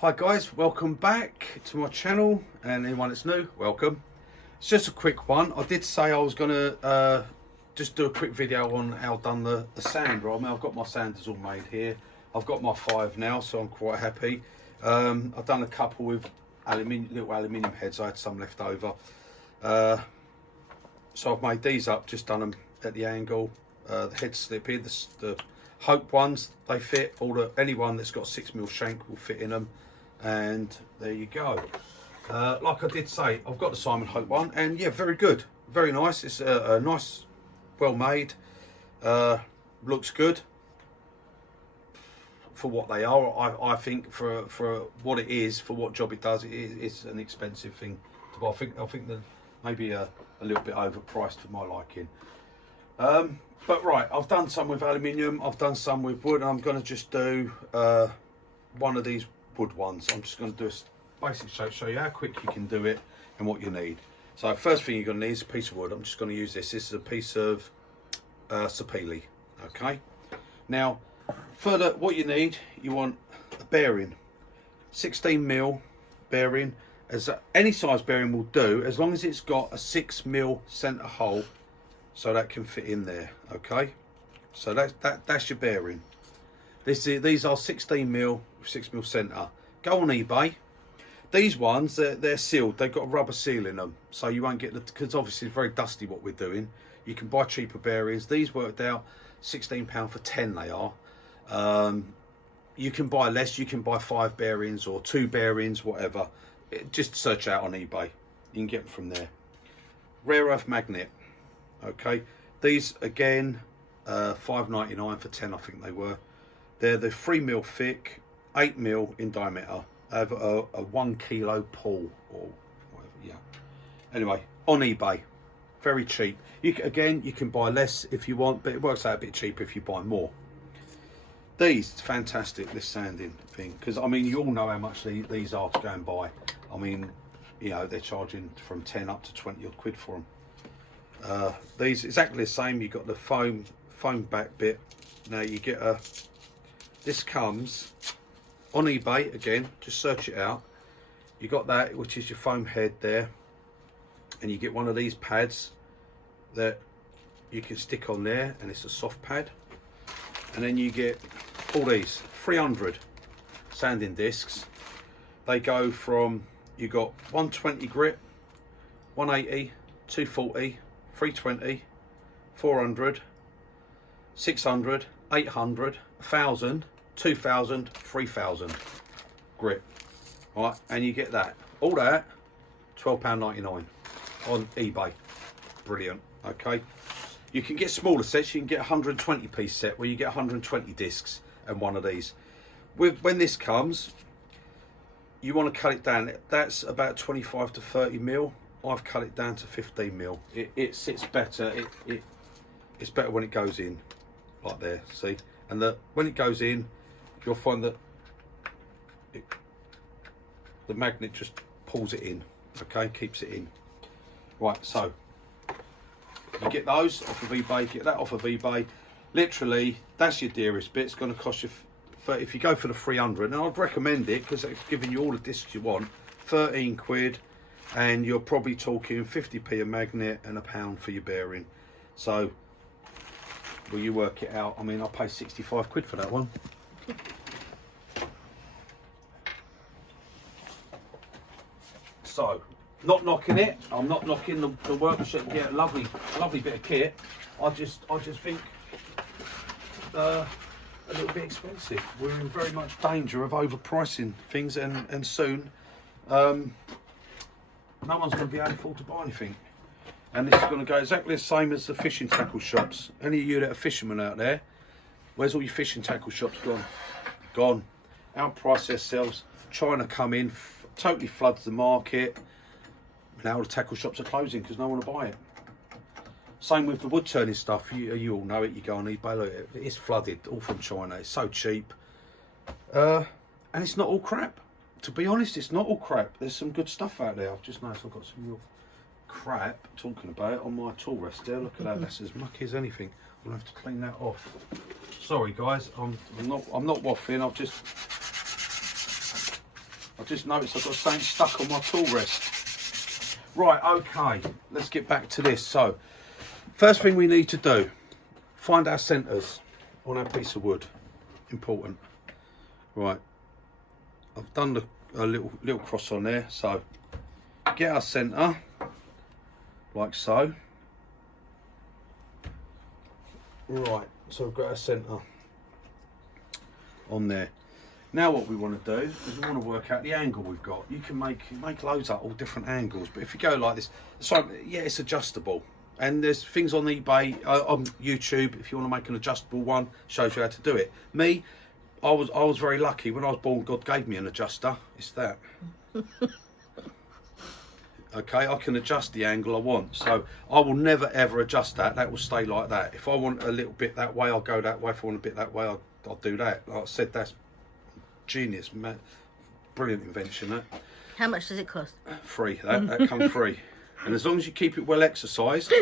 Hi guys, welcome back to my channel, and anyone that's new, welcome. It's just a quick one. I did say I was going to just do a quick video on how I've done the sander. I mean, I've got my sanders all made here. I've got my 5 now, so I'm quite happy. I've done a couple with little aluminium heads. I had some left over. So I've made these up, just done them at the angle. The head slip here, the Hope ones, they fit. Anyone that's got 6mm shank will fit in them. And there you go. Like I did say, I've got the Simon Hope one, and yeah, very good, very nice. It's a nice, well made, looks good for what they are. I think for what it is, for what job it does, it's an expensive thing to buy. I think that maybe a little bit overpriced for my liking. But right, I've done some with aluminium, I've done some with wood, and I'm going to just do one of these wood ones. I'm just going to do a basic show you how quick you can do it and what you need. So first thing you're going to need is a piece of wood. I'm just going to use this. This is a piece of sapele. Okay. Now, further, what you need, you want a bearing, 16mm bearing. As any size bearing will do, as long as it's got a 6mm centre hole, so that can fit in there. Okay. So that's your bearing. These are 16mm with 6mm centre. Go on eBay. These ones, they're sealed. They've got a rubber seal in them, so you won't get because obviously it's very dusty what we're doing. You can buy cheaper bearings. These worked out £16 for 10. They are. You can buy less. You can buy 5 bearings or 2 bearings, whatever. Just search out on eBay. You can get them from there. Rare earth magnet. Okay. These again, £5.99 for 10. I think they were. They're the 3mm thick, 8mm in diameter. They have a 1 kilo pull or whatever. Yeah. Anyway, on eBay, very cheap. You can buy less if you want, but it works out a bit cheaper if you buy more. These fantastic, this sanding thing, because I mean you all know how much these are to go and buy. I mean, you know, they're charging from 10 up to 20 odd quid for them. These exactly the same. You've got the foam back bit. Now you get this comes on eBay again, just search it out. You got that, which is your foam head there, and you get one of these pads that you can stick on there, and it's a soft pad. And then you get all these 300 sanding discs. They go from, you got 120 grit, 180, 240, 320, 400, 600, 800, 1000, 2000, 3000 grit. Right, and you get that. All that, £12.99 on eBay. Brilliant. Okay. You can get smaller sets. You can get a 120 piece set where you get 120 discs and one of these. When this comes, you want to cut it down. That's about 25 to 30mm. I've cut it down to 15mm. It sits better. It's better when it goes in like there. See, and when it goes in, you'll find that the magnet just pulls it in. Okay, keeps it in. Right, so you get those off of eBay. Get that off of eBay. Literally, that's your dearest bit. It's going to cost you, if you go for the 300, and I'd recommend it because it's giving you all the discs you want, 13 quid, and you're probably talking 50p a magnet and £1 for your bearing. So, will you work it out? I mean, I paid 65 quid for that one. So, not knocking it. I'm not knocking the workshop. Yeah, lovely bit of kit. I just think a little bit expensive. We're in very much danger of overpricing things, and soon no one's going to be able to afford to buy anything. And this is going to go exactly the same as the fishing tackle shops. Any of you that are fishermen out there, where's all your fishing tackle shops gone? Gone. Outprice themselves. China come in, totally floods the market. Now all the tackle shops are closing because no one will buy it. Same with the wood turning stuff. You all know it. You go on eBay, look, it's flooded, all from China. It's so cheap. And it's not all crap. To be honest, it's not all crap. There's some good stuff out there. I've just noticed I've got some real crap talking about it on my tool rest there. Look at that. That's as mucky as anything. I'm gonna have to clean that off. Sorry guys, I'm not waffling. I've just I just noticed I've got something stuck on my tool rest. Right, okay, let's get back to this. So, first thing we need to do, find our centres on our piece of wood. Important. Right, I've done a little cross on there. So, get our centre, like so. Right, so we've got our centre on there. Now what we want to do is we want to work out the angle we've got. You can make loads of all different angles, but if you go like this, so yeah, it's adjustable. And there's things on eBay, on YouTube, if you want to make an adjustable one, shows you how to do it. Me, I was very lucky. When I was born, God gave me an adjuster. It's that. Okay, I can adjust the angle I want. So I will never ever adjust that. That will stay like that. If I want a little bit that way, I'll go that way. If I want a bit that way, I'll do that. Like I said, that's genius, man. Brilliant invention, that. How much does it cost? Free. That comes free. And as long as you keep it well exercised,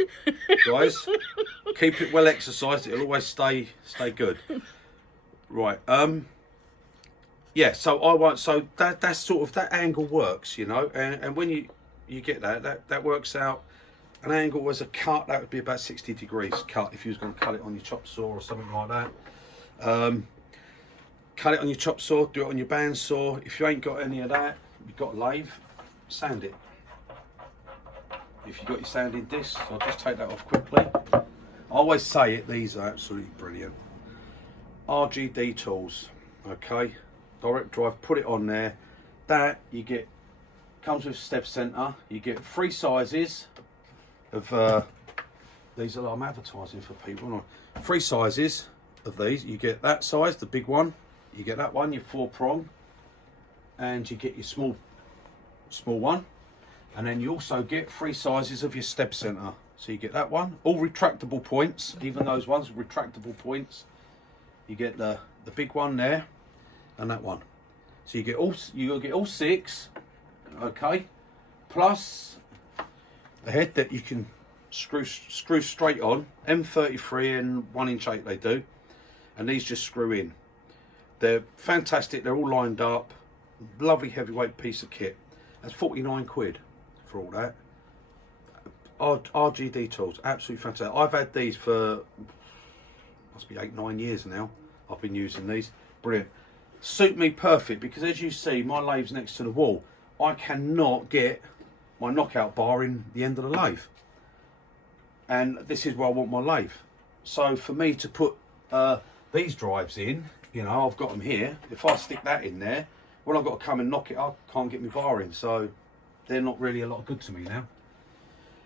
guys, keep it well exercised, it'll always stay good. Right. Yeah. So I want. So that's sort of, that angle works, you know. And when you get that works out. An angle as a cut, that would be about 60 degrees cut if you was going to cut it on your chop saw or something like that. Cut it on your chop saw, do it on your bandsaw. If you ain't got any of that, you've got a lathe, sand it. If you've got your sanding discs, I'll just take that off quickly. I always say it, these are absolutely brilliant. RGD tools, okay? Direct drive, put it on there. That you get, comes with step center. You get 3 sizes of, these are, I'm advertising for people, aren't I? 3 sizes of these. You get that size, the big one. You get that one, your 4-prong, and you get your small one, and then you also get 3 sizes of your step center. So you get that one, all retractable points, even those ones retractable points. You get the big one there, and that one. So you'll get all 6, okay, plus a head that you can screw straight on. M33 and 1" 8" they do, and these just screw in. They're fantastic. They're all lined up. Lovely heavyweight piece of kit. That's 49 quid for all that. RGD tools, absolutely fantastic. I've had these for, must be 8-9 years now. I've been using these. Brilliant. Suit me perfect, because as you see, my lathe's next to the wall. I cannot get my knockout bar in the end of the lathe. And this is where I want my lathe. So for me to put these drives in, you know, I've got them here. If I stick that in there, when I've got to come and knock it up, I can't get my bar in. So they're not really a lot good to me now.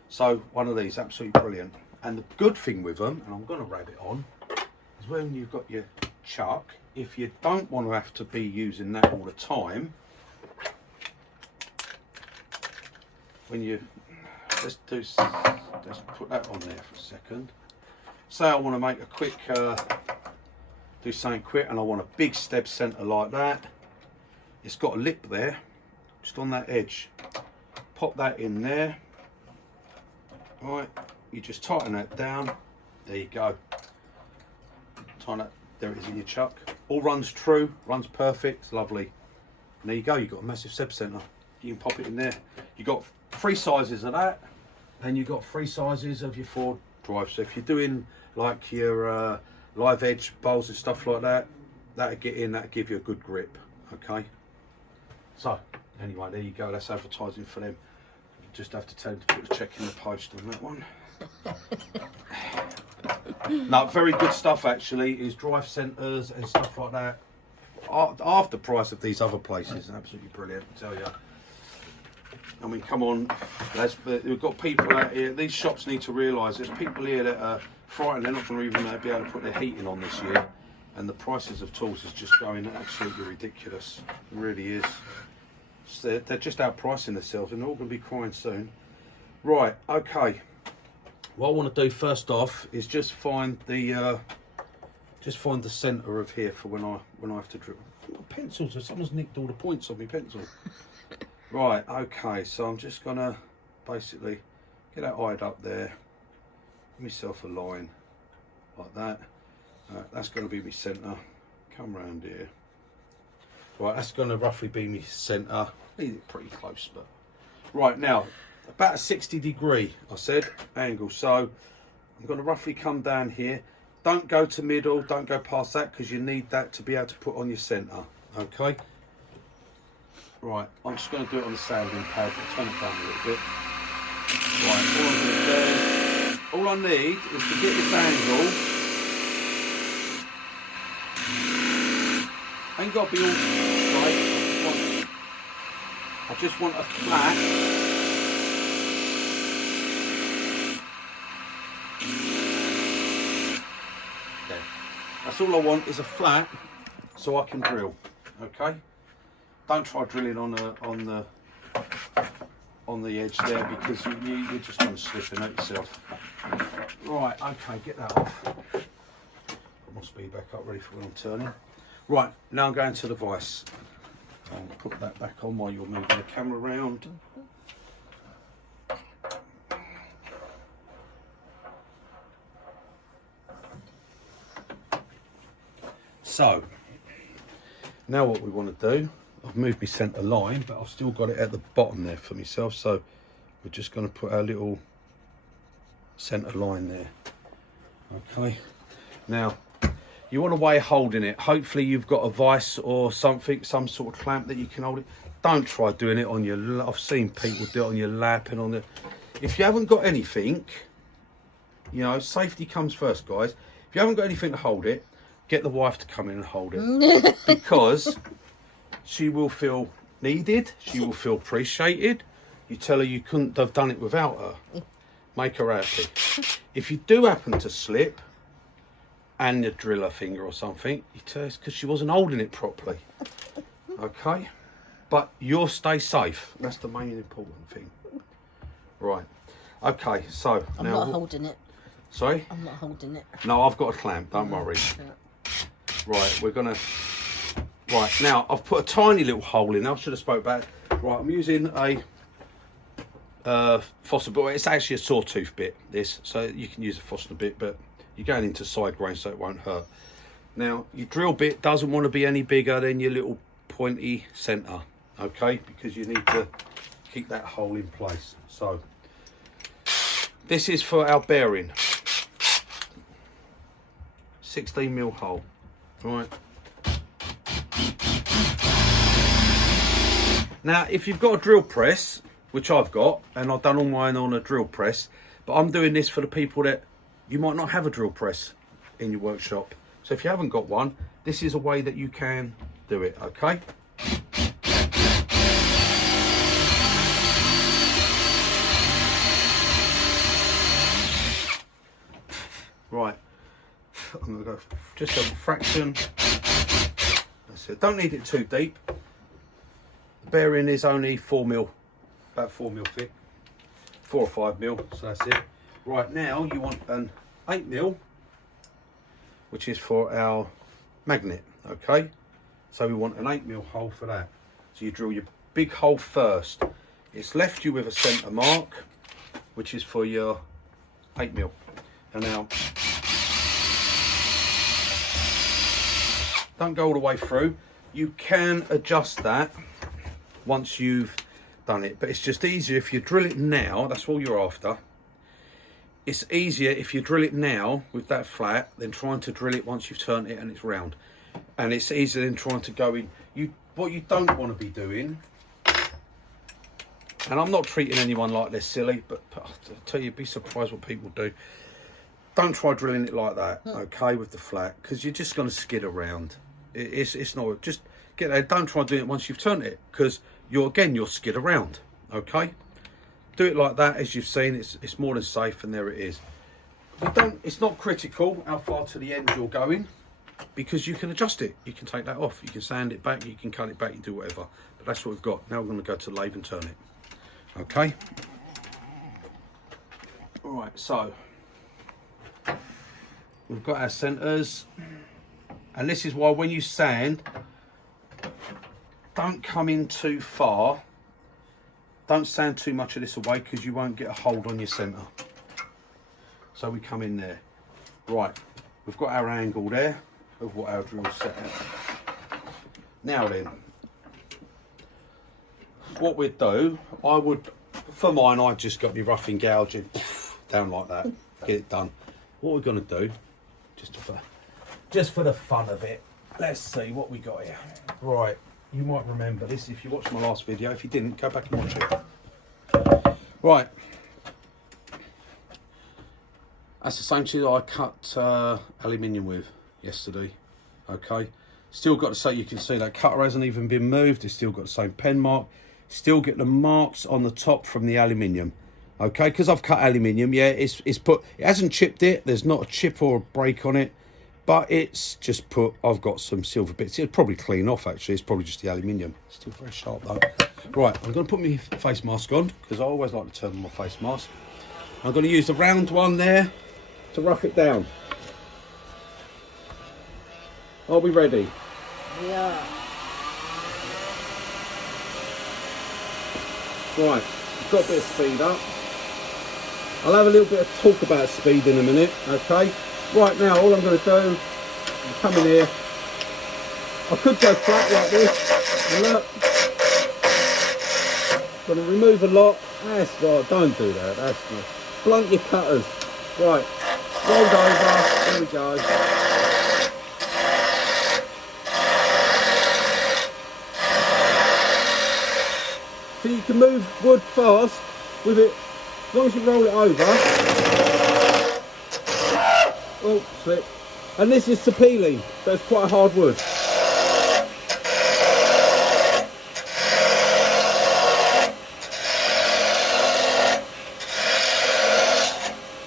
So one of these, absolutely brilliant. And the good thing with them, and I'm going to wrap it on, is when you've got your chuck, if you don't want to have to be using that all the time, when you, let's put that on there for a second. Say I want to make a quick, do something quick, and I want a big step center like that. It's got a lip there, just on that edge. Pop that in there. Right, you just tighten that down. There you go. Tighten that. There it is in your chuck. All runs true, runs perfect, it's lovely. And there you go. You've got a massive step center. You can pop it in there. You've got 3 sizes of that, and you've got 3 sizes of your 4 drive. So if you're doing like your live edge bowls and stuff like that, that'll get in, that'll give you a good grip. Okay. So anyway, there you go. That's advertising for them. You just have to tell them to put a check in the post on that one. No, very good stuff actually. Is drive centers and stuff like that. Half the price of these other places. Absolutely brilliant, I tell you. I mean, come on, lads, but we've got people out here. These shops need to realise there's people here that are frightened. They're not going to even be able to put their heating on this year, and the prices of tools is just going absolutely ridiculous. It really is. So they're just outpricing themselves, and they're all going to be crying soon. Right, okay. What I want to do first off is just find the centre of here for when I have to drill. Pencils, someone's nicked all the points on my pencil. Right, okay, so I'm just gonna basically get that eyed up there, give myself a line like that. That's gonna be my centre. Come round here. Right, that's going to roughly be my centre. Pretty close, but right now about a 60-degree, I said, angle. So I'm going to roughly come down here. Don't go to middle, don't go past that, because you need that to be able to put on your centre. Okay. Right, I'm just going to do it on the sanding pad. I'll turn it down a little bit. Right, all I need is to get this angle. Ain't got to be all straight. I just want a flat. Okay. That's all I want, is a flat, so I can drill. Okay. Don't try drilling on the edge there, because you're just going to slip and hurt yourself. Right. Okay. Get that off. Put my speed back up, ready for when I'm turning. Right, now I'm going to the vise. I'll put that back on while you're moving the camera around. So, now what we want to do, I've moved my centre line, but I've still got it at the bottom there for myself, so we're just going to put our little centre line there. Okay, now, you want a way of holding it. Hopefully you've got a vise or something, some sort of clamp that you can hold it. Don't try doing it on your, I've seen people do it on your lap and on the, if you haven't got anything, you know, safety comes first, guys. If you haven't got anything to hold it, get the wife to come in and hold it. Because she will feel needed, she will feel appreciated. You tell her you couldn't have done it without her. Make her happy. If you do happen to slip, and the driller finger or something, you tell us because she wasn't holding it properly. Okay, but you'll stay safe. That's the main important thing. Right. Okay. So I'm now not holding it. Sorry. I'm not holding it. No, I've got a clamp. Don't worry. Right. We're gonna. Right now, I've put a tiny little hole in. I should have spoke about it. Right. I'm using a Foster bit. It's actually a sawtooth bit. This, so you can use a Foster bit, but you're going into side grain, so it won't hurt. Now, your drill bit doesn't want to be any bigger than your little pointy centre, okay? Because you need to keep that hole in place. So, this is for our bearing. 16mm hole, right? Now, if you've got a drill press, which I've got, and I've done all mine on a drill press, but I'm doing this for the people that you might not have a drill press in your workshop. So if you haven't got one, this is a way that you can do it, okay? Right, I'm gonna go just a fraction. That's it. Don't need it too deep. The bearing is only 4mm, about 4mm thick, 4 or 5mm, so that's it. Right, now you want an 8mm, which is for our magnet, okay? So we want an 8mm hole for that. So you drill your big hole first. It's left you with a centre mark, which is for your 8mm. And now, don't go all the way through. You can adjust that once you've done it, but it's just easier if you drill it now. That's all you're after. It's easier if you drill it now with that flat than trying to drill it once you've turned it and it's round. And it's easier than trying to go in. What you don't want to be doing, and I'm not treating anyone like they're silly, but I'll tell you, you'd be surprised what people do. Don't try drilling it like that, okay, with the flat, because you're just going to skid around. It's not, just get there. Don't try doing it once you've turned it, because you'll skid around, okay? Do it like that, as you've seen. It's more than safe, and there it is. It's not critical how far to the end you're going, because you can adjust it. You can take that off, you can sand it back, you can cut it back, you do whatever. But that's what we've got. Now we're going to go to the lathe and turn it. Okay. All right, so we've got our centres, and this is why when you sand, don't come in too far. Don't sand too much of this away, because you won't get a hold on your centre. So we come in there. Right, we've got our angle there of what our drill's set at. Now then, what we'd do, I would, for mine, I just got me roughing gouging down like that, get it done. What we're going to do, just for the fun of it, let's see what we got here. Right, you might remember this if you watched my last video. If you didn't, go back and watch it. Right, that's the same chisel I cut aluminium with yesterday. Okay, still got to say, you can see that cutter hasn't even been moved. It's still got the same pen mark. Still get the marks on the top from the aluminium. Okay, because I've cut aluminium, yeah, it's put, it hasn't chipped it, there's not a chip or a break on it, but it's just put, I've got some silver bits. It'll probably clean off, actually. It's probably just the aluminium. Still very sharp though. Right, I'm going to put my face mask on, because I always like to turn on my face mask. I'm going to use the round one there to rough it down. Are we ready? Yeah. Right, got a bit of speed up. I'll have a little bit of talk about speed in a minute, okay? Right now, all I'm going to do, I'm coming here. I could go flat like this, and look. Going to remove a lot. That's right, don't do that, that's not. Blunt your cutters. Right, rolled over, there we go. So you can move wood fast with it, as long as you roll it over. Oh, slip. And this is sapele, so it's quite a hard wood.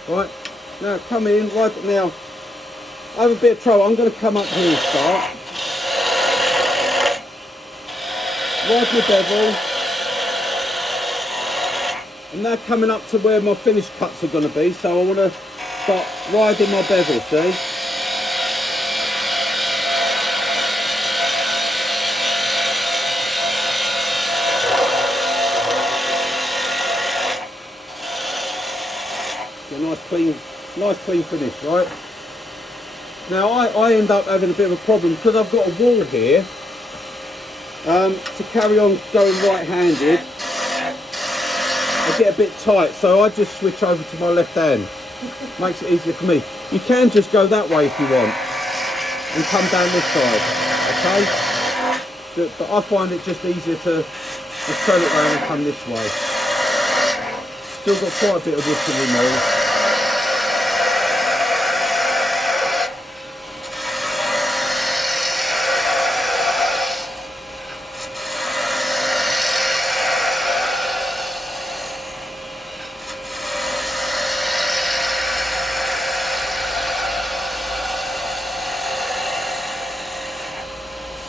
Right, now come in, right now. I have a bit of trouble, I'm going to come up here and start. Ride my bevel. I'm now coming up to where my finished cuts are going to be, so I want to start riding my bevel, see? Get a nice clean finish, right? Now I end up having a bit of a problem because I've got a wall here. To carry on going right-handed, I get a bit tight, so I just switch over to my left hand. Makes it easier for me. You can just go that way if you want and come down this side, okay? But I find it just easier to just turn it around and come this way. Still got quite a bit of wood to remove.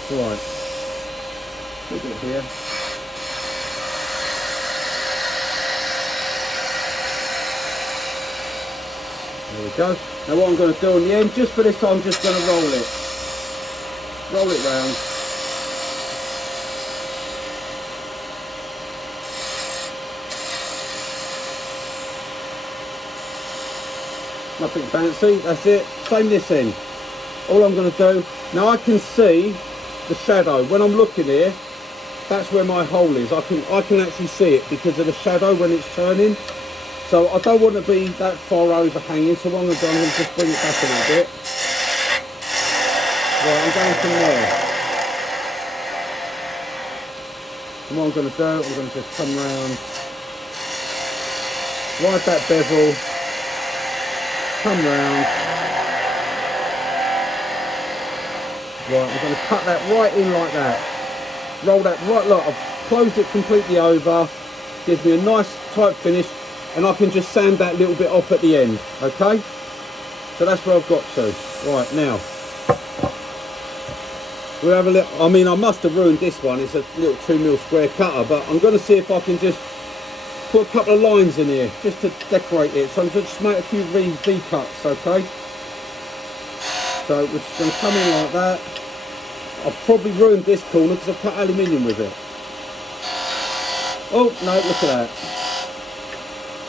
Right, put it here. There we go. Now what I'm going to do on the end, just for this time, I'm just going to roll it. Roll it round. Nothing fancy, that's it. Same this end. All I'm going to do, now I can see the shadow. When I'm looking here, that's where my hole is. I can actually see it because of the shadow when it's turning. So I don't want to be that far overhanging, so what I'm going to do, I'm going to just bring it back a little bit. Right, I'm going from there. And what I'm going to do, I'm going to just come round, ride that bevel, come round. Right, I'm going to cut that right in like that. Roll that right, look, I've closed it completely over. Gives me a nice tight finish, and I can just sand that little bit off at the end, okay? So that's where I've got to. Right, now. We'll have a little, I mean, I must have ruined this one. It's a little 2mm square cutter, but I'm going to see if I can just put a couple of lines in here, just to decorate it. So I'm just make a few V cuts, okay? So we're just going to come in like that. I've probably ruined this corner because I've cut aluminium with it. Oh, no, look at that.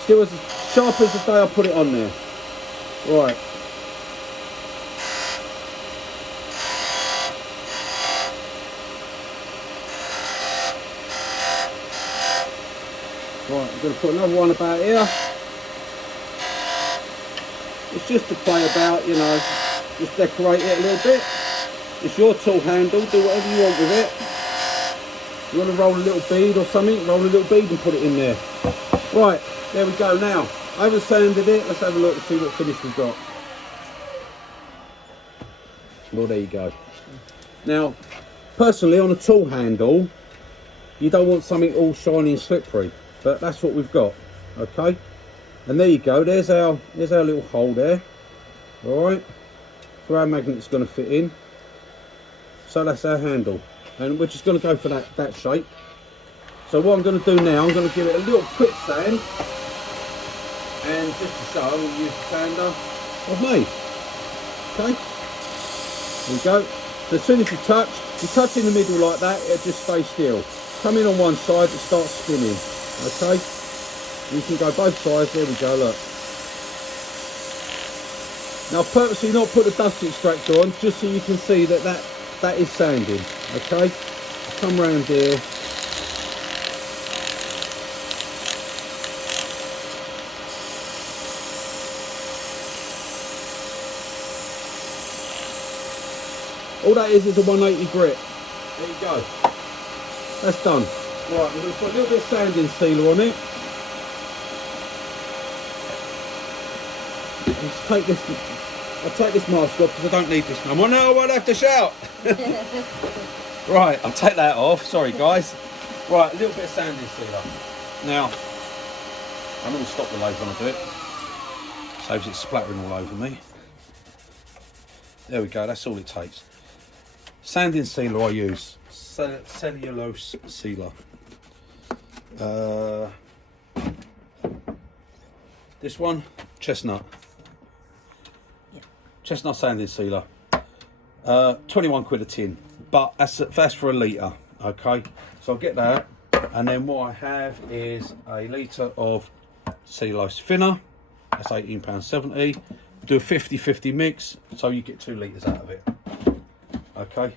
Still as sharp as the day I put it on there. Right. Right, I'm going to put another one about here. It's just to play about, you know, just decorate it a little bit. It's your tool handle, do whatever you want with it. You want to roll a little bead or something, roll a little bead and put it in there. Right, there we go now. I haven't sanded it, let's have a look and see what finish we've got. Well, there you go. Now, personally on a tool handle, you don't want something all shiny and slippery, but that's what we've got, okay? And there you go, there's our little hole there, all right? So our magnet's going to fit in. So that's our handle, and we're just going to go for that shape. So what I'm going to do now, I'm going to give it a little quick sand, and just to show, I'm going to use the sander I've made. Okay, there we go. So as soon as you touch in the middle like that, it just stays still. Come in on one side, it starts spinning. Okay, you can go both sides. There we go. Look. Now I've purposely not put the dust extractor on, just so you can see that is sanding. Okay, I'll come round here. All that is a 180 grit. There you go. That's done. Right, we're going to put a little bit of sanding sealer on it. I'll take this mask off because I don't need this no more. No, I won't have to shout. Right, I'll take that off. Sorry, guys. Right, a little bit of sanding sealer. Now, I'm going to stop the lathe when I do it. Saves it splattering all over me. There we go, that's all it takes. Sanding sealer I use. Cellulose sealer. This one, chestnut. Yeah. Chestnut sanding sealer. 21 quid a tin, but that's for a litre. Okay, so I'll get that, and then what I have is a litre of cellulose thinner. That's £18.70. Do a 50-50 mix, so you get 2 litres out of it. Okay,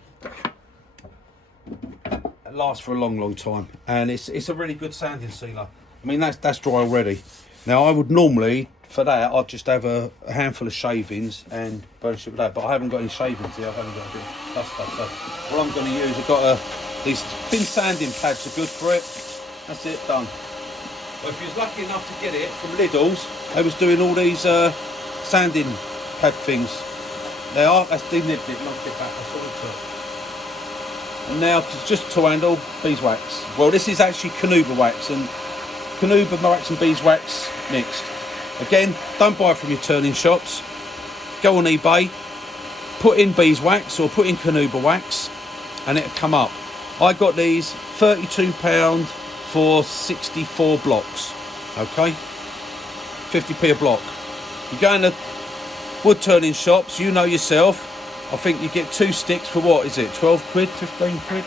it lasts for a long time, and it's a really good sanding sealer. I mean, that's dry already. Now I would normally, for that, I'd just have a handful of shavings and burnish it with that, but I haven't got any shavings here. I've only got a bit of dust stuff. So what I'm going to use, I've got these thin sanding pads are good for it. That's it, done. But if you was lucky enough to get it from Lidl's, they was doing all these sanding pad things. They are, that's denibbed it, knocked it back, that's all it took. And now just to handle beeswax. Well, this is actually Canuba wax, and Canuba wax and beeswax mixed. Again, don't buy it from your turning shops. Go on eBay, put in beeswax or put in Canuba wax, and it'll come up. I got these £32 for 64 blocks. Okay, 50p a block. You go in the wood turning shops, you know yourself, I think you get 2 sticks for what is it, 12 quid, 15 quid?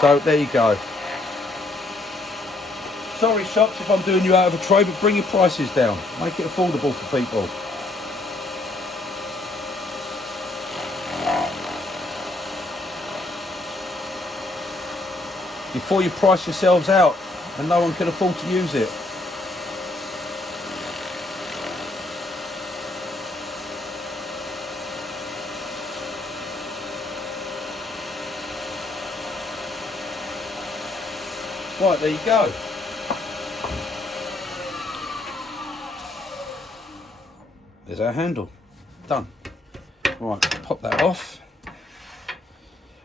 So there you go. Sorry shops if I'm doing you out of a tray, but bring your prices down. Make it affordable for people. Before you price yourselves out and no one can afford to use it. Right, there you go. There's our handle. Done. Right, pop that off.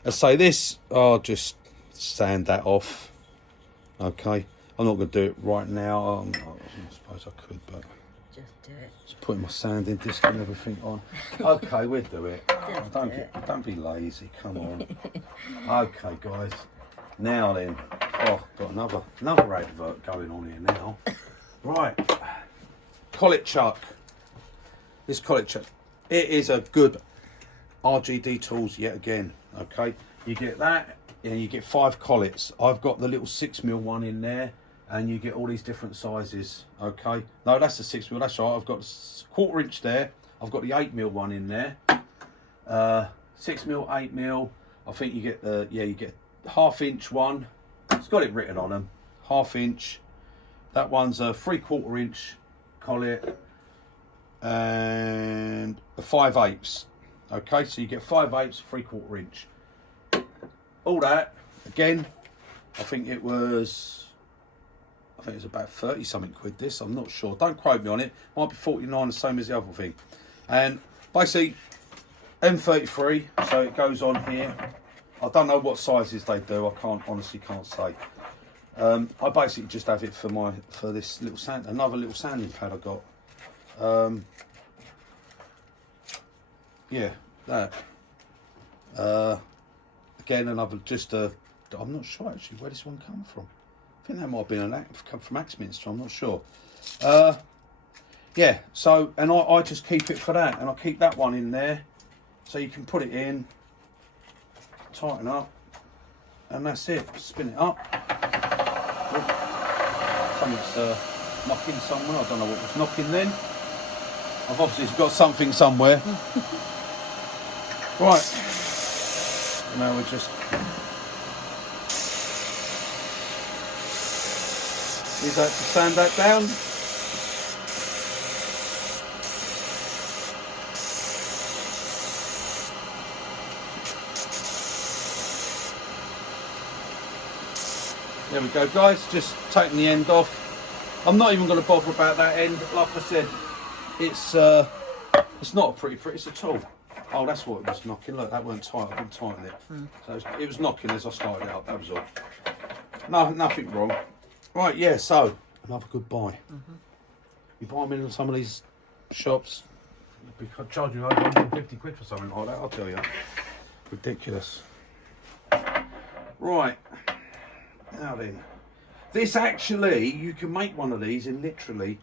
I say this, I'll just sand that off. Okay, I'm not going to do it right now. I suppose I could, but just do it. Just putting my sanding disc and everything on. Okay, we'll do it. Don't be lazy. Come on. Okay, guys. Now then, oh, got another advert going on here now. Right, collet chuck. This collet chuck, it is a good RGD tools yet again. Okay, you get that, and you get 5 collets. I've got the little 6mm one in there, and you get all these different sizes. Okay, no, that's the 6mm. That's right. I've got the 1/4 inch there. I've got the 8mm one in there. 6mm, 8mm. I think you get the you get 1/2 inch one, It's got it written on them. 1/2 inch. That one's a 3/4 inch collet and a 5/8. Okay, so you get 5/8, 3/4 inch. All that again. I think it was about 30 something quid. This, I'm not sure. Don't quote me on it. Might be 49, the same as the other thing. And basically M33, so it goes on here. I don't know what sizes they do. I honestly can't say. I basically just have it for this little another little sanding pad I got. Yeah, that. Again, another I'm not sure actually where this one come from. I think that might have been come from Axminster. I'm not sure. Yeah. So, and I just keep it for that, and I keep that one in there, so you can put it in, tighten up, and that's it. Spin it up. Something's knocking somewhere. I don't know what was knocking then. I've obviously got something somewhere. Right. Now we just use that to sand that down. There we go, guys. Just taking the end off. I'm not even going to bother about that end. Like I said, it's not a pretty it's a tool. Oh, that's what it was knocking. Look, that weren't tight. I didn't tighten it. So it was knocking as I started it up. That was all. No, nothing wrong. Right, yeah. So another good buy. You buy them in some of these shops, they charge you over 150 quid for something like that. I'll tell you, ridiculous. Right. Now then, this actually, you can make one of these in literally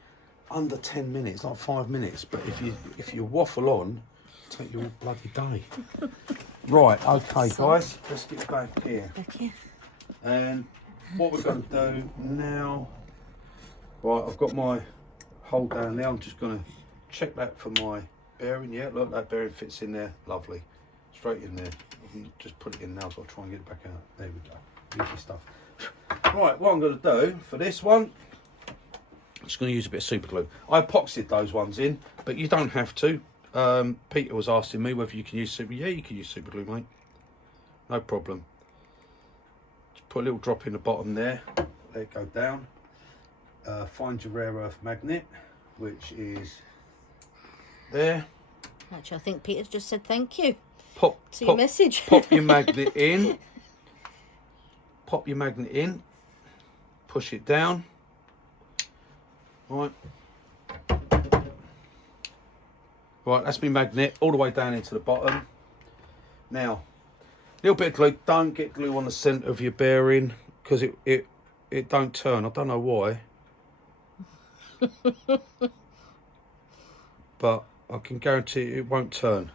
under 10 minutes, like 5 minutes. But if you waffle on, it'll take you all bloody day. Right, okay, guys, let's get back here. And what we're going to do now, right, I've got my hole down there. I'm just going to check that for my bearing. Yeah, look, that bearing fits in there, lovely, straight in there. Just put it in now, so I'll try and get it back out. There we go, easy stuff. Right, what I'm going to do for this one, I'm just going to use a bit of super glue. I epoxied those ones in, but you don't have to. Peter was asking me whether you can use super. Yeah, you can use super glue, mate. No problem. Just put a little drop in the bottom there. Let it go down. Find your rare earth magnet, which is there. Actually, I think Peter's just said thank you. Pop your message. Pop your magnet in. Pop your magnet in. Push it down. Right. Right, that's my magnet all the way down into the bottom. Now, a little bit of glue. Don't get glue on the centre of your bearing because it don't turn. I don't know why. But I can guarantee it won't turn.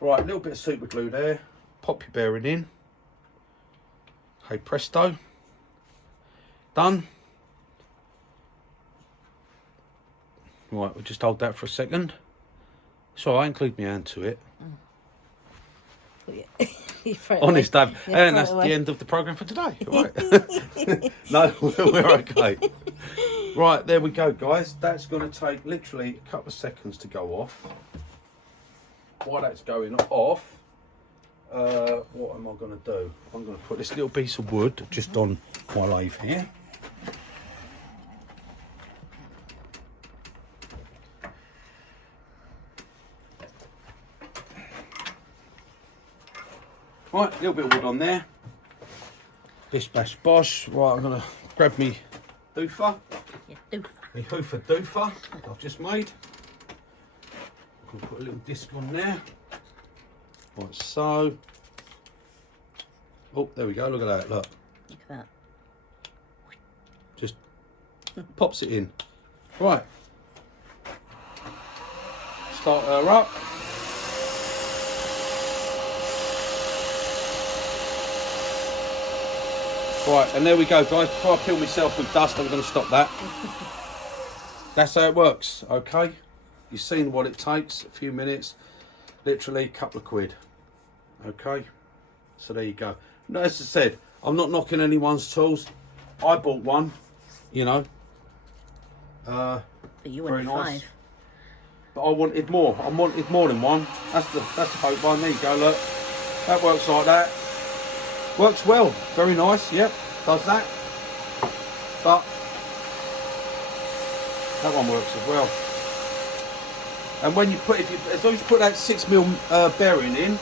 Right, a little bit of super glue there. Pop your bearing in. Hey presto. Done. Right, we'll just hold that for a second. So I include my hand to it. Honest, Dave. And that's the end of the programme for today. Right. No, we're okay. Right, there we go, guys. That's going to take literally a couple of seconds to go off. While that's going off, what am I going to do? I'm going to put this little piece of wood just on my lathe here. Right, a little bit of wood on there. Bish bash bosh. Right, I'm going to grab me doofer. Yeah, doofer. My hoofer doofer I've just made. I'm going to put a little disc on there. Like so. Oh, there we go. Look at that. Look. Look at that. Just pops it in. Right. Start her up. Right, and there we go, guys. Before I kill myself with dust, I'm going to stop that. That's how it works, okay? You've seen what it takes, a few minutes, literally a couple of quid, okay? So there you go. Now, as I said, I'm not knocking anyone's tools. I bought one, you know. But you Very wanted nice. 5. But I wanted more. I wanted more than one. That's the Pope one. There you go, look. That works like that. Works well. Very nice, yep. Does that. But that one works as well. And when you put, as long as you put that 6mm bearing in,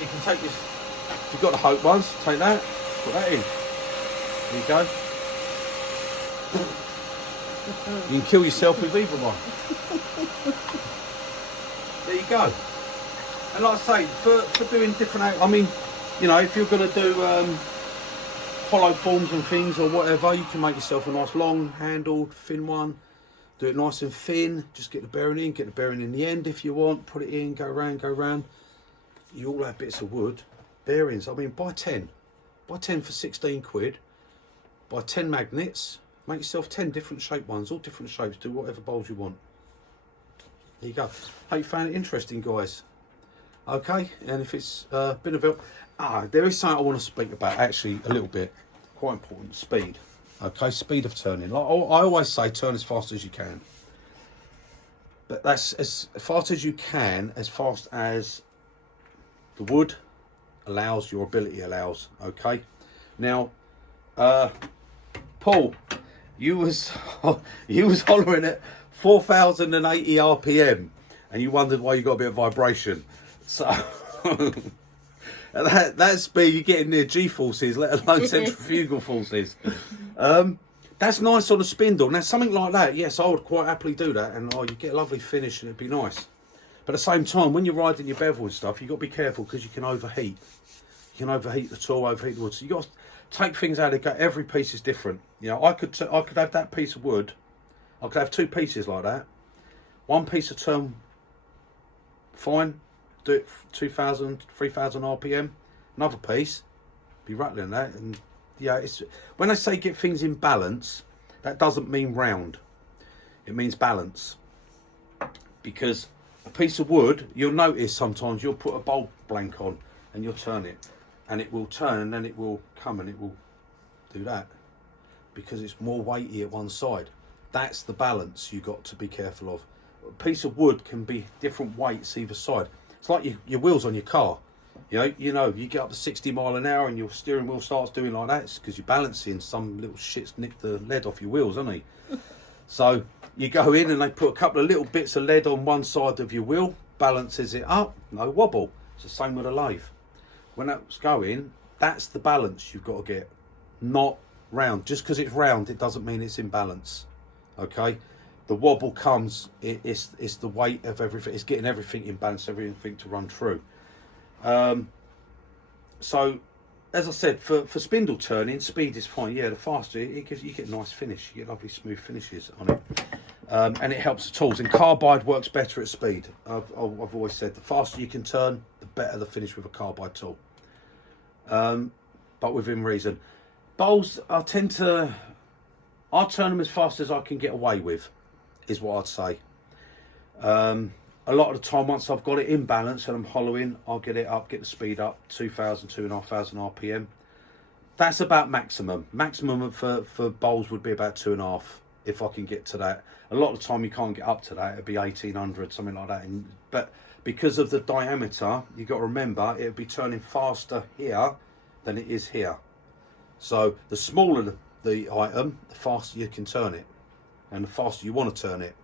you can take this. If you've got the Hope ones, take that, put that in. There you go. You can kill yourself with either one. There you go. And like I say, for doing different, I mean, you know, if you're going to do hollow forms and things or whatever, you can make yourself a nice long handled thin one. Do it nice and thin. Just get the bearing in. Get the bearing in the end if you want. Put it in. Go round. Go round. You all have bits of wood bearings. I mean, buy 10. Buy 10 for 16 quid. Buy 10 magnets. Make yourself 10 different shaped ones. All different shapes. Do whatever bowls you want. There you go. Hope you found it interesting, guys. Okay. And if it's been a bit, there is something I want to speak about actually a little bit. Quite important. Speed. Okay, speed of turning. Like I always say, turn as fast as you can. But that's as fast as you can, as fast as the wood allows, your ability allows. Okay. Now, Paul, you was hollering at 4,080 RPM, and you wondered why you got a bit of vibration. So at that speed, you're getting near G forces, let alone centrifugal forces. That's nice on a spindle. Now, something like that, yes, I would quite happily do that, and you get a lovely finish, and it'd be nice. But at the same time, when you're riding your bevel and stuff, you've got to be careful because you can overheat. You can overheat the tool, overheat the wood. So you got to take things out of it. Every piece is different. You know, I could have that piece of wood. I could have 2 pieces like that. One piece of turn, fine. Do it 2,000, 3,000 RPM. Another piece, be rattling that. And yeah, it's when I say get things in balance, that doesn't mean round. It means balance. Because a piece of wood, you'll notice sometimes you'll put a bolt blank on and you'll turn it, and it will turn and then it will come and it will do that because it's more weighty at one side. That's the balance you got to be careful of. A piece of wood can be different weights either side. It's like your wheels on your car. You know, you get up to 60 mile an hour and your steering wheel starts doing like that. It's because you're balancing. Some little shit's nicked the lead off your wheels, hasn't he? So you go in and they put a couple of little bits of lead on one side of your wheel, balances it up, no wobble. It's the same with a lathe. When that's going, that's the balance you've got to get, not round. Just because it's round, it doesn't mean it's in balance. Okay? The wobble comes, it's the weight of everything. It's getting everything in balance, everything to run through. So, as I said, for spindle turning, speed is fine. Yeah, the faster it gives, you get a nice finish. You get lovely smooth finishes on it, and it helps the tools. And carbide works better at speed. I've always said the faster you can turn, the better the finish with a carbide tool. But within reason. Bowls, I'll turn them as fast as I can get away with, is what I'd say. A lot of the time, once I've got it in balance and I'm hollowing, I'll get it up, get the speed up, 2,000, 2,500 RPM. That's about maximum. Maximum for bowls would be about 2.5, if I can get to that. A lot of the time you can't get up to that, it'd be 1,800, something like that. But because of the diameter, you've got to remember, it'll be turning faster here than it is here. So the smaller the item, the faster you can turn it. And the faster you want to turn it.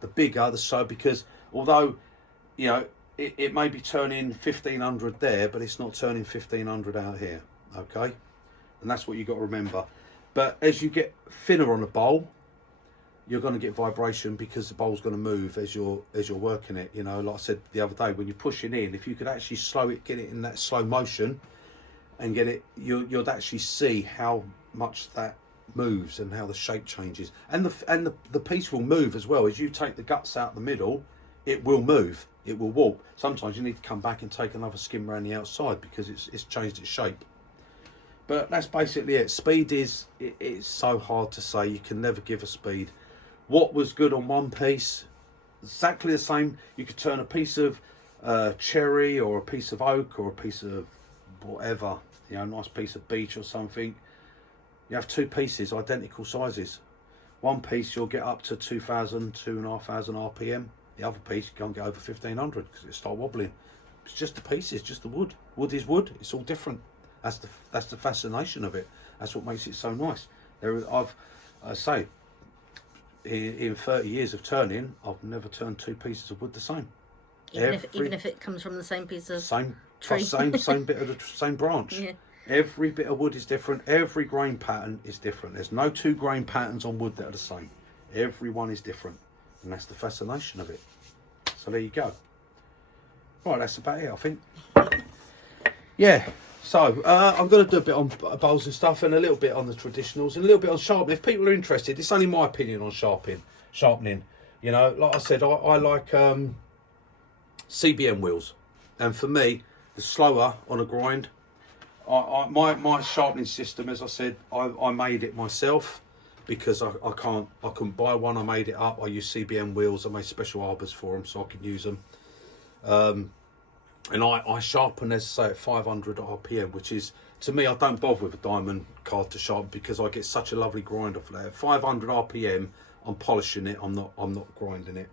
The bigger, the so, because although, you know, it may be turning 1,500 there, but it's not turning 1,500 out here, okay? And that's what you got to remember. But as you get thinner on the bowl, you're going to get vibration because the bowl's going to move as you're working it. You know, like I said the other day, when you're pushing in, if you could actually slow it, get it in that slow motion, and get it, you'd actually see how much that moves and how the shape changes, and the piece will move as well. As you take the guts out the middle, it will move, it will warp. Sometimes you need to come back and take another skim around the outside because it's changed its shape. But that's basically it. Speed is it's so hard to say. You can never give a speed. What was good on one piece, exactly the same. You could turn a piece of cherry or a piece of oak or a piece of whatever, you know, nice piece of beech or something, you have 2 pieces, identical sizes. One piece you'll get up to 2,000, 2,500 RPM. The other piece you can't get over 1,500 because it start wobbling. It's just the pieces, just the wood. Wood is wood. It's all different. That's the fascination of it. That's what makes it so nice. I say, in 30 years of turning, I've never turned 2 pieces of wood the same. Even if it comes from the same piece of tree. Same bit of the same branch. Yeah. Every bit of wood is different. Every grain pattern is different. There's no 2 grain patterns on wood that are the same. Every one is different, and that's the fascination of it. So there you go. Right, that's about it, I think. Yeah. So I'm going to do a bit on bowls and stuff, and a little bit on the traditionals, and a little bit on sharpening. If people are interested, it's only my opinion on sharpening. You know, like I said, I like CBM wheels, and for me, the slower on a grind. My sharpening system, as I said, I made it myself because I couldn't buy one. I made it up. I use CBM wheels. I made special arbors for them so I can use them. And I sharpen, as I say, at 500 RPM, which is, to me, I don't bother with a diamond card to sharpen because I get such a lovely grind off that. At 500 RPM, I'm polishing it. I'm not grinding it.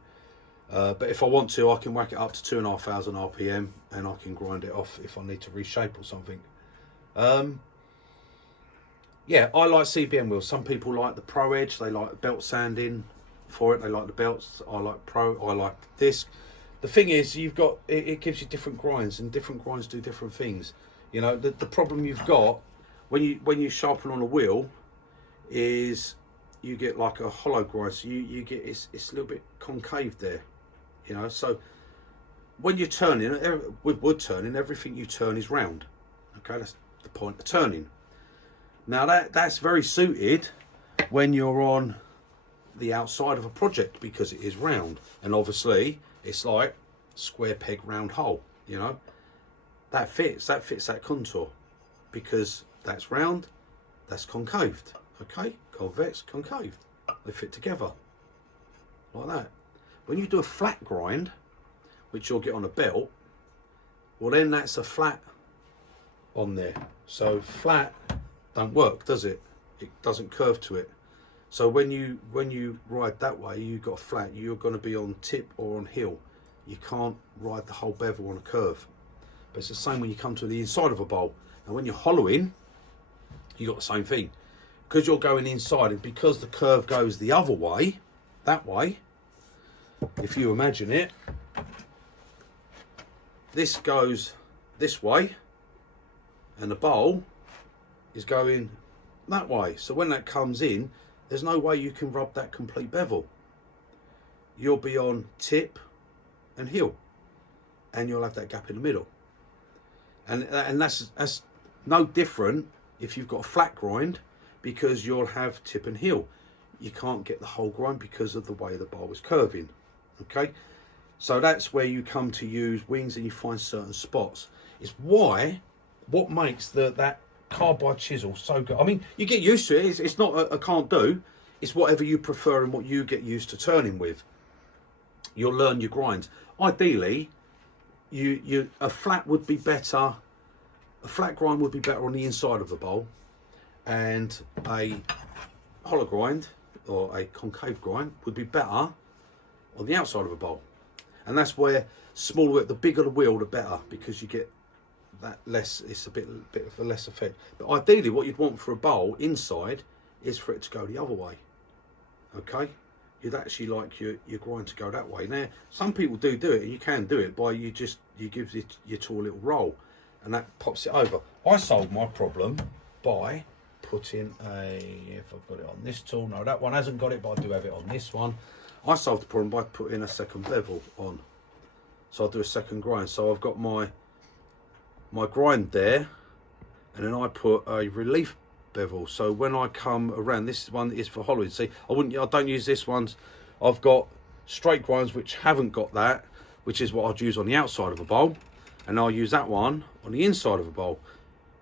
But if I want to, I can whack it up to 2,500 RPM, and I can grind it off if I need to reshape or something. Yeah, I like CBM wheels. Some people like the Pro Edge. They like belt sanding for it. They like the belts. I like Pro. I like the disc. The thing is, you've got it gives you different grinds, and different grinds do different things. You know, the problem you've got when you sharpen on a wheel is you get like a hollow grind. So you get it's a little bit concave there. You know, so when you're turning with wood turning, everything you turn is round. Okay, that's the point of turning. Now that's very suited when you're on the outside of a project because it is round, and obviously it's like square peg round hole. You know, that fits that contour because that's round, that's concaved. Okay, convex, concaved, they fit together like that. When you do a flat grind, which you'll get on a belt, well then that's a flat on there. So flat don't work, does it? It doesn't curve to it. So when you ride that way, you've got a flat, you're going to be on tip or on heel. You can't ride the whole bevel on a curve. But it's the same when you come to the inside of a bowl. And when you're hollowing, you got the same thing. Because you're going inside, and because the curve goes the other way, that way, if you imagine it, this goes this way, and the bowl is going that way. So when that comes in, there's no way you can rub that complete bevel. You'll be on tip and heel, and you'll have that gap in the middle. And that's no different if you've got a flat grind, because you'll have tip and heel. You can't get the whole grind because of the way the bowl is curving. Okay, so that's where you come to use wings, and you find certain spots. It's what makes that carbide chisel so good. I mean, you get used to it. It's not a can't do. It's whatever you prefer and what you get used to turning with. You'll learn your grinds. Ideally, a flat would be better. A flat grind would be better on the inside of the bowl, and a hollow grind or a concave grind would be better on the outside of a bowl. And that's where smaller, the bigger the wheel, the better, because you get that less. It's a bit of a less effect. But ideally, what you'd want for a bowl inside is for it to go the other way. Okay, you'd actually like your grind to go that way. Now, some people do it, and you can do it by you give your tool a little roll, and that pops it over. I solved my problem by putting if I've got it on this tool, no, that one hasn't got it, but I do have it on this one. I solved the problem by putting a second bevel on. So I'll do a second grind. So I've got my grind there, and then I put a relief bevel. So when I come around, this one is for hollowing. See, I don't use this one. I've got straight grinds which haven't got that, which is what I'd use on the outside of a bowl, and I'll use that one on the inside of a bowl,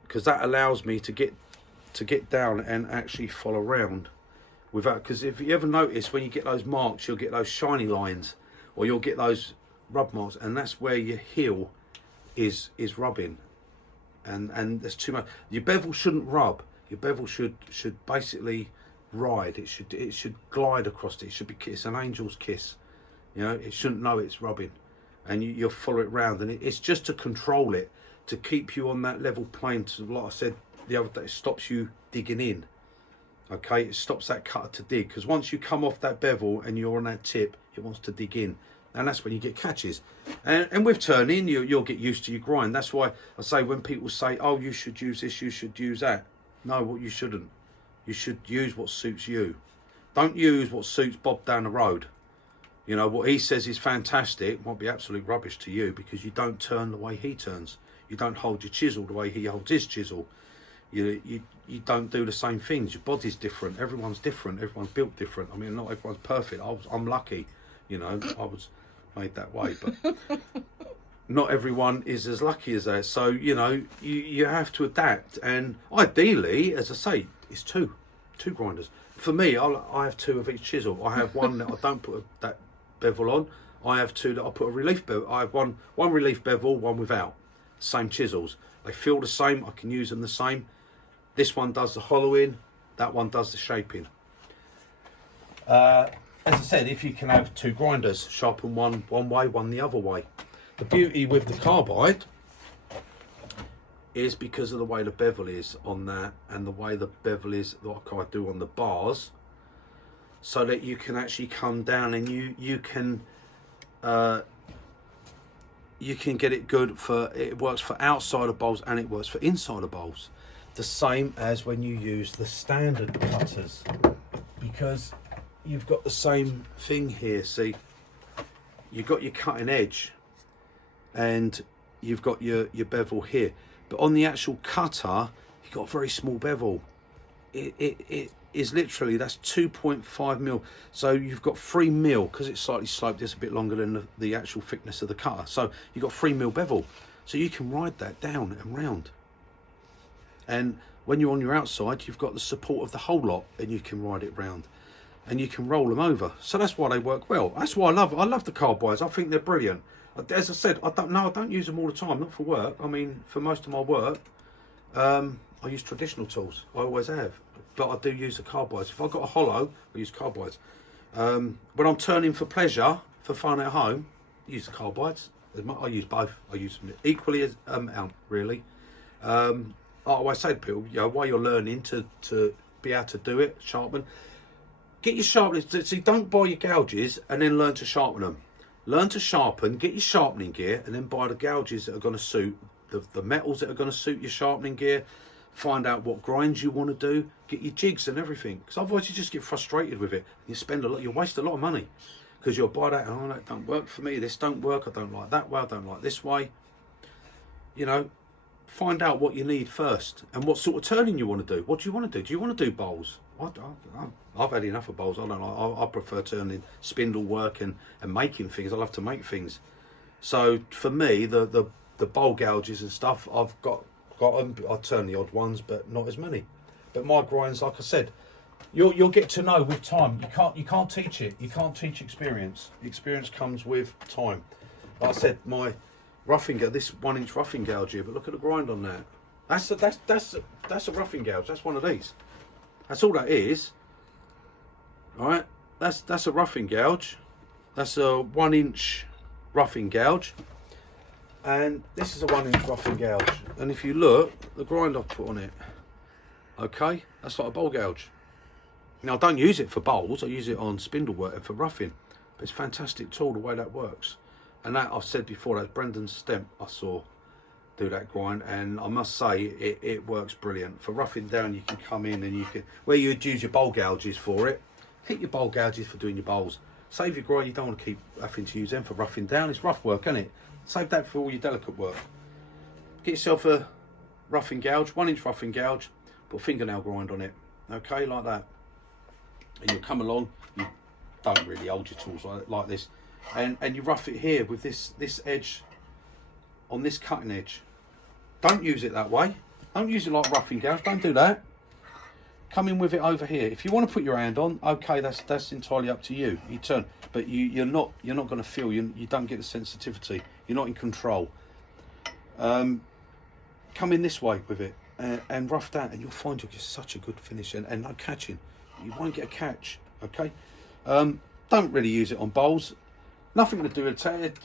because that allows me to get down and actually follow around without. Because if you ever notice, when you get those marks, you'll get those shiny lines, or you'll get those rub marks, and that's where your heel is rubbing. and there's too much. Your bevel shouldn't rub. Your bevel should basically ride. It should glide across it. It should be, it's an angel's kiss. You know, it shouldn't know it's rubbing, and you'll follow it round, and it's just to control it, to keep you on that level plane. To, like I said the other day, it stops you digging in. Okay, it stops that cutter to dig, because once you come off that bevel and you're on that tip, it wants to dig in, and that's when you get catches. And with turning, you'll get used to your grind. That's why I say, when people say, oh, you should use this, you should use that, no, what you shouldn't. You should use what suits you. Don't use what suits Bob down the road. You know, what he says is fantastic might be absolute rubbish to you, because you don't turn the way he turns. You don't hold your chisel the way he holds his chisel. You don't do the same things. Your body's different. Everyone's different. Everyone's built different. I mean, not everyone's perfect. I'm lucky, you know, I was made that way, but not everyone is as lucky as that. So, you know, you have to adapt. And ideally, as I say, it's two grinders. For me, I have two of each chisel. I have one that I don't put that bevel on. I have two that I put a relief bevel. I have one relief bevel, one without. Same chisels. They feel the same. I can use them the same. This one does the hollowing. That one does the shaping. As I said, if you can have two grinders, sharpen one way, one the other way. The beauty with the carbide is because of the way the bevel is on that, and the way the bevel is like I do on the bars, so that you can actually come down and you can get it good for, it works for outside of bowls and it works for inside of bowls. The same as when you use the standard cutters, because you've got the same thing here. See, you've got your cutting edge and you've got your bevel here, but on the actual cutter you've got a very small bevel. It is literally, that's 2.5 mil. So you've got 3 mil, because it's slightly sloped, it's a bit longer than the actual thickness of the cutter. So you've got 3 mil bevel, so you can ride that down and round. And when you're on your outside, you've got the support of the whole lot, and you can ride it round, and you can roll them over. So that's why they work well. That's why I love the carbides. I think they're brilliant. As I said, I don't use them all the time, not for work. I mean, for most of my work, I use traditional tools. I always have, but I do use the carbides. If I've got a hollow, I use carbides. When I'm turning for pleasure, for fun at home, I use the carbides. I use both. I use them equally as out, really. I always say to people, you know, while you're learning to be able to do it, sharpen, get your sharpeners. See, don't buy your gouges and then learn to sharpen them. Learn to sharpen, get your sharpening gear, and then buy the gouges that are going to suit the metals that are going to suit your sharpening gear. Find out what grinds you want to do. Get your jigs and everything, because otherwise you just get frustrated with it. You spend you waste a lot of money, because you'll buy that, oh, that don't work for me. This don't work. I don't like that way. I don't like this way. You know, find out what you need first and what sort of turning you want to do. What do you want to do? Do you want to do bowls? I've had enough of bowls. I don't know. I prefer turning spindle work and making things. I love to make things. So for me, the bowl gouges and stuff, I've got them. I turn the odd ones, but not as many. But my grinds, like I said, you'll get to know with time. You can't teach it. You can't teach experience. Experience comes with time. Like I said, my roughing gouge, this 1-inch roughing gouge here, but look at the grind on that. That's a roughing gouge. That's one of these. That's all that is. All right, that's a roughing gouge. That's a 1-inch roughing gouge, and this is a 1-inch roughing gouge. And if you look, the grind I've put on it, okay, that's like a bowl gouge. Now I don't use it for bowls. I use it on spindle work and for roughing, but it's a fantastic tool the way that works. And that, I've said before, that's Brendan Stemp I saw do that grind, and I must say it works brilliant. For roughing down, you can come in and you can, where you'd use your bowl gouges for it, keep your bowl gouges for doing your bowls. Save your grind, you don't want to keep having to use them for roughing down. It's rough work, isn't it? Save that for all your delicate work. Get yourself a roughing gouge, 1-inch roughing gouge, put a fingernail grind on it, okay, like that. And you'll come along, you don't really hold your tools like this, and you rough it here with this edge on this cutting edge. Don't use it that way. Don't use it like roughing gouge. Don't do that. Come in with it over here. If you want to put your hand on, okay, that's entirely up to you. You turn, but you're not going to feel. You don't get the sensitivity. You're not in control. Come come in this way with it and rough down, and you'll find you'll get such a good finish and no catching. You won't get a catch, okay? Don't really use it on bowls. Nothing to do with it.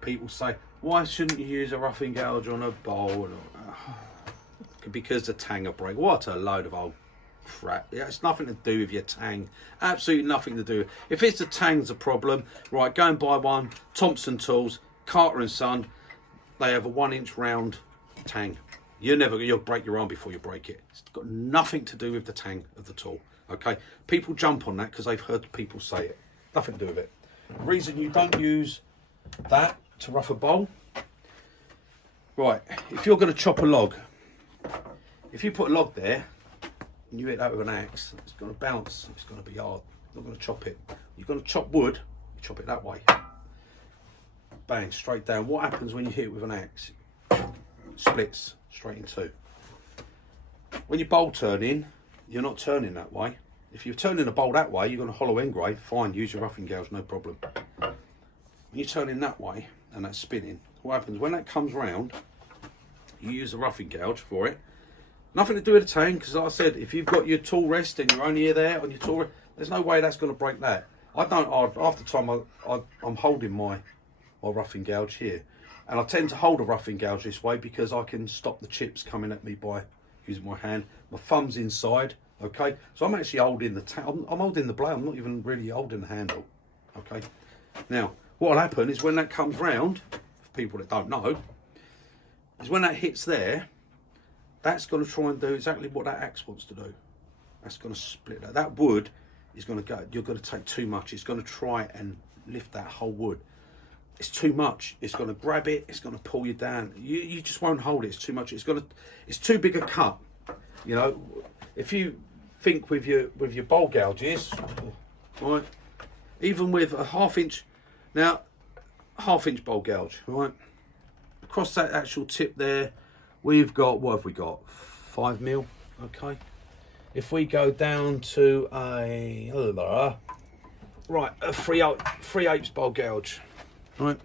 People say, why shouldn't you use a roughing gouge on a bowl? Because the tang will break. What a load of old crap. Yeah, it's nothing to do with your tang. Absolutely nothing to do. If it's the tang's a problem, right, go and buy one. Thompson Tools, Carter and Son. They have a 1 inch round tang. You'll break your arm before you break it. It's got nothing to do with the tang of the tool. Okay, people jump on that because they've heard people say it. Nothing to do with it. The reason you don't use that to rough a bowl, right, if you're going to chop a log, if you put a log there and you hit that with an axe, it's going to bounce, it's going to be hard. You're not going to chop it. You're going to chop wood, you chop it that way. Bang, straight down. What happens when you hit it with an axe? Splits straight in two. When you're bowl turning, you're not turning that way. If you're turning the bowl that way, you're going to hollow engrave, fine, use your roughing gouge, no problem. When you're turning that way and that's spinning, what happens when that comes round, you use the roughing gouge for it. Nothing to do with the tang, because like I said, if you've got your tool rest and you're only there on your tool rest, there's no way that's going to break that. After time I'm holding my roughing gouge here, and I tend to hold a roughing gouge this way because I can stop the chips coming at me by using my hand. My thumb's inside, okay, so I'm actually holding the I'm holding the blade, I'm not even really holding the handle, okay. Now what will happen is when that comes round, for people that don't know, is when that hits there, that's going to try and do exactly what that axe wants to do. That's going to split that. That wood is going to go, you're going to take too much. It's going to try and lift that whole wood. It's too much. It's going to grab it. It's going to pull you down. You just won't hold it. It's too much. It's too big a cut. You know, if you think with your bowl gouges, right, even with a 1/2 inch, now 1/2 inch bowl gouge, right, across that actual tip there, we've got, what have we got? 5 mil, okay. If we go down to a 3/8 bowl gouge, right,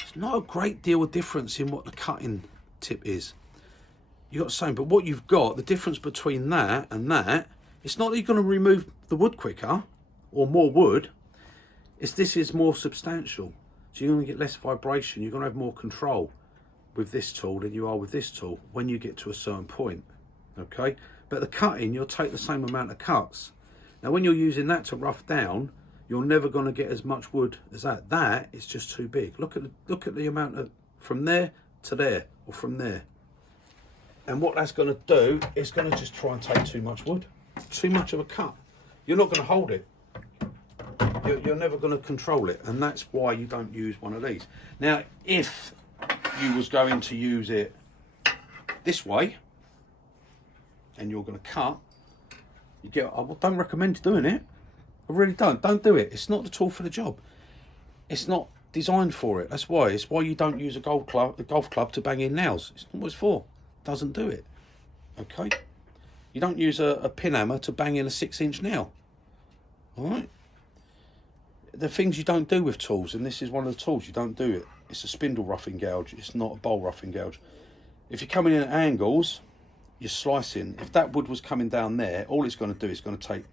it's not a great deal of difference in what the cutting tip is. You got the same, but what you've got, the difference between that and that, it's not that you're going to remove the wood quicker or more wood. This is more substantial, so you're going to get less vibration. You're going to have more control with this tool than you are with this tool when you get to a certain point, okay. But the cutting, you'll take the same amount of cuts. Now when you're using that to rough down, you're never going to get as much wood as that. That is just too big. Look at the amount of from there to there, or from there. And what that's going to do is going to just try and take too much wood, too much of a cut. You're not going to hold it. You're never going to control it, and that's why you don't use one of these. Now, if you was going to use it this way, and you're going to cut, I don't recommend doing it. I really don't. Don't do it. It's not the tool for the job. It's not designed for it. That's why. It's why you don't use a golf club to bang in nails. It's not what it's for. It doesn't do it. Okay. You don't use a pin hammer to bang in a 6-inch nail. All right. The things you don't do with tools, and this is one of the tools you don't do it. It's a spindle roughing gouge. It's not a bowl roughing gouge. If you're coming in at angles, you're slicing. If that wood was coming down there, all it's going to do is going to take.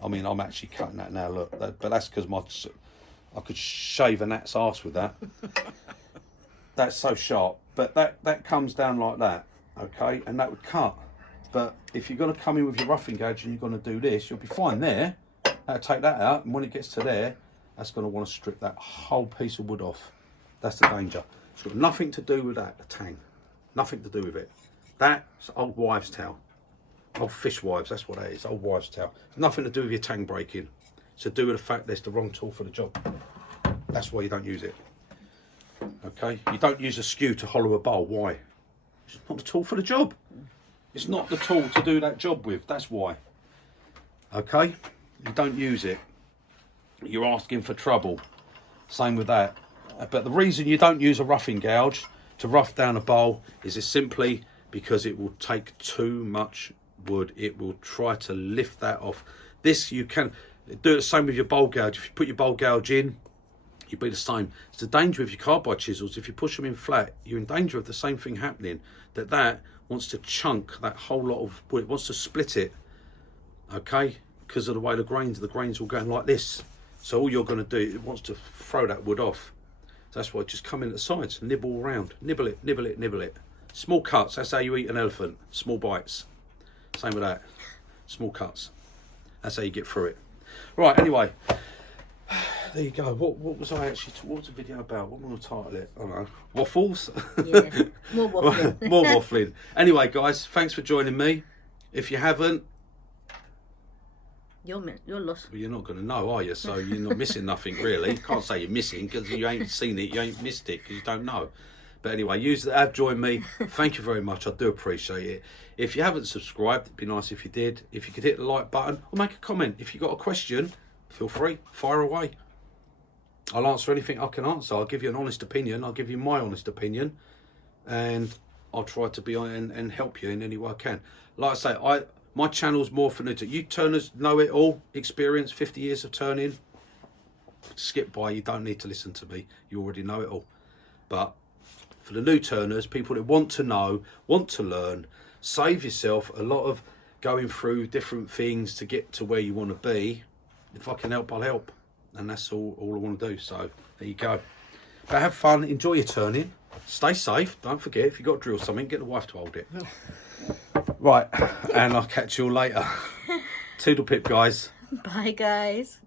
I mean, I'm actually cutting that now. Look, but that's because I could shave a gnat's arse with that. That's so sharp. But that comes down like that, okay, and that would cut. But if you're going to come in with your roughing gouge and you're going to do this, you'll be fine there. That'll take that out, and when it gets to there, that's going to want to strip that whole piece of wood off. That's the danger. It's got nothing to do with that, the tang. Nothing to do with it. That's old wives' tale. Old fishwives, that's what that is, old wives' tale. Nothing to do with your tang breaking. It's to do with the fact there's the wrong tool for the job. That's why you don't use it. Okay? You don't use a skew to hollow a bowl. Why? It's not the tool for the job. It's not the tool to do that job with. That's why. Okay? You don't use it. You're asking for trouble. Same with that. But the reason you don't use a roughing gouge to rough down a bowl is simply because it will take too much wood. It will try to lift that off. This you can do the same with your bowl gouge. If you put your bowl gouge in, you'd be the same. It's the danger with your carbide chisels. If you push them in flat, you're in danger of the same thing happening. that wants to chunk that whole lot of wood. It wants to split it, okay, because of the way the grains all going like this. So all you're going to do, it wants to throw that wood off. So that's why just come in at the sides, nibble around, nibble it, nibble it, nibble it. Small cuts, that's how you eat an elephant. Small bites. Same with that. Small cuts. That's how you get through it. Right, anyway. There you go. What was I actually... What was the video about? What am I going to title it? I don't know. Waffles? Yeah, more waffling. More waffling. Anyway, guys, thanks for joining me. If you haven't... You're lost. Well, you're not going to know, are you? So you're not missing nothing, really. You can't say you're missing because you ain't seen it. You ain't missed it because you don't know. But anyway, you that have joined me, thank you very much. I do appreciate it. If you haven't subscribed, it'd be nice if you did. If you could hit the like button or make a comment. If you've got a question, feel free, fire away. I'll answer anything I can answer. I'll give you an honest opinion. I'll give you my honest opinion. And I'll try to be on and help you in any way I can. Like I say, my channel's more for new. You turners know it all. Experience 50 years of turning. Skip by. You don't need to listen to me. You already know it all. But for the new turners, people that want to know, want to learn, save yourself a lot of going through different things to get to where you want to be. If I can help, I'll help. And that's all I want to do. So there you go. But have fun, enjoy your turning, stay safe. Don't forget, if you've got to drill something, get the wife to hold it. Right, and I'll catch you all later. Toodle pip, guys. Bye, guys.